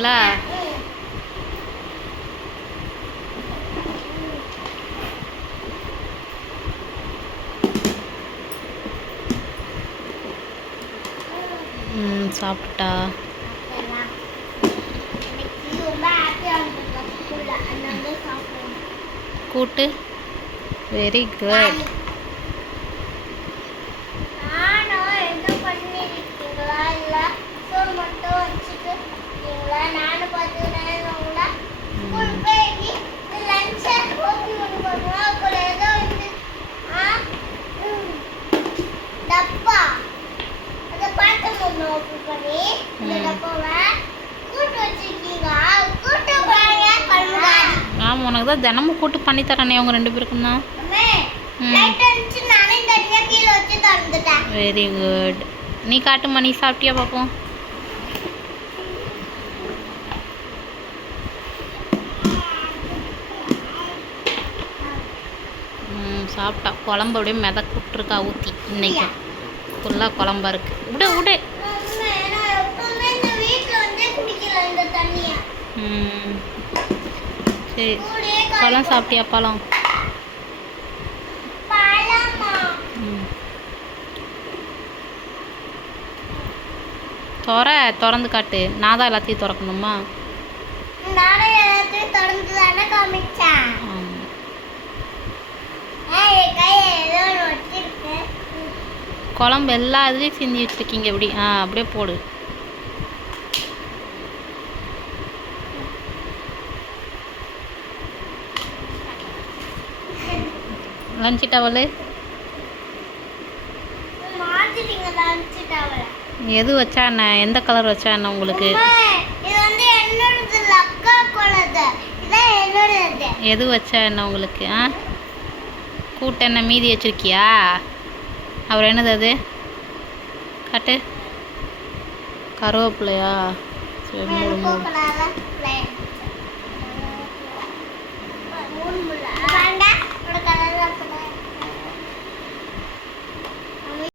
சாப்பிட்டீங்களா? சாப்பிட்டா கூட்டு. Very good. ஆமாம், உனக்கு தான் தினமும் கூட்டு பண்ணி தரேனே உங்கள் 2 பேருக்கும் தான். Very good. நீ காட்டுமா, நீ சாப்பிட்டியா பார்ப்போம். சாப்பிட்டா. குழம்பு அப்படியே மிதக்க விட்டுருக்கா ஊற்றி. இன்னைக்கு ஃபுல்லாக குழம்பா இருக்கு. விடு விடு. சரி, பழம் சாப்பிட்டியா? பழம் திறந்து காட்டு. நான் தான் எல்லாத்தையும் திறக்கணுமா? குழம்பு எல்லா இதுலேயும் சிந்தி வச்சுருக்கீங்க. இப்படி அப்படியே போடு. லஞ்ச் டவலு எது வச்சா என்ன? எந்த கலர் வச்சா என்ன உங்களுக்கு? எது வச்சா என்ன உங்களுக்கு? கூட்டு என்ன மீதி வச்சிருக்கியா? அப்புறம் என்னது அது? காட்டு. கருவேப்பிலையா? சரி, மூடு மூடு.